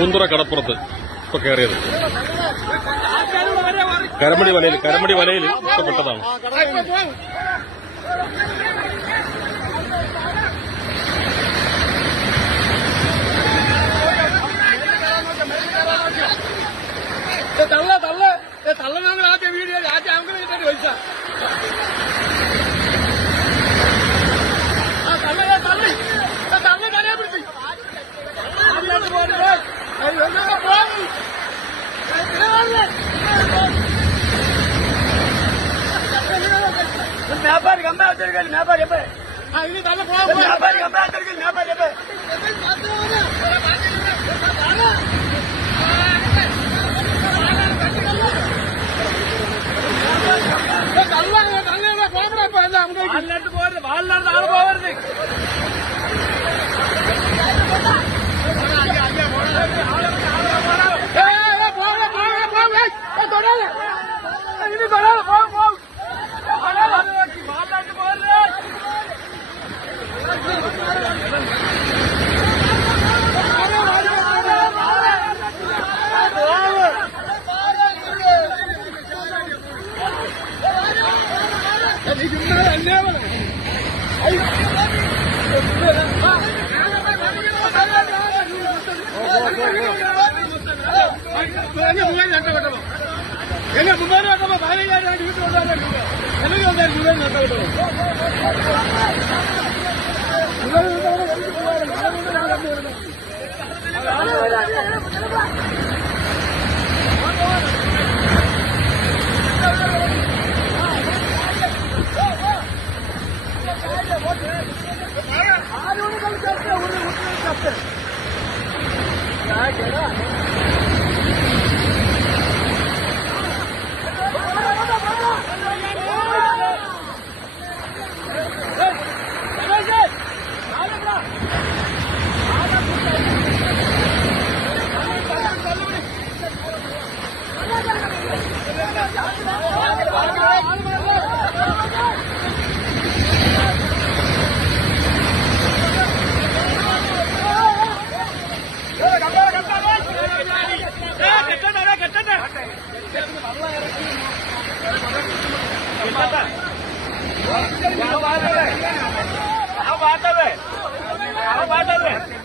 പൂന്തുറ കടപ്പുറത്ത് ഇപ്പൊ കയറിയത് കരമടി വലയിൽ ഇപ്പൊ പെട്ടതാണ്. തള്ളങ്ങൾ ആദ്യം വീഡിയോ ആദ്യം അങ്ങനെ കിട്ടാൻ പൈസ തള്ളി തലയെ പിടിച്ച് വ്യാപാരി കമ്പാത്തിരിക്കൽ വ്യാപാരി ഇനി തള്ള വ്യാപാരി കമ്പാത്തിരിക്കൽ വ്യാപാരി വാളിനാണ് ആള് പോകരുത്. ഇനി തൊടാതെ പോകും വാളിനാട്ട് പോകരുത്. എന്നെ 300 വട്ടപ്പോ 15,000 വീട്ടിൽ കൊണ്ടുവരാൻ എനിക്ക് വന്നാൽ രൂപ നഷ്ടപ്പെട്ടു. बात है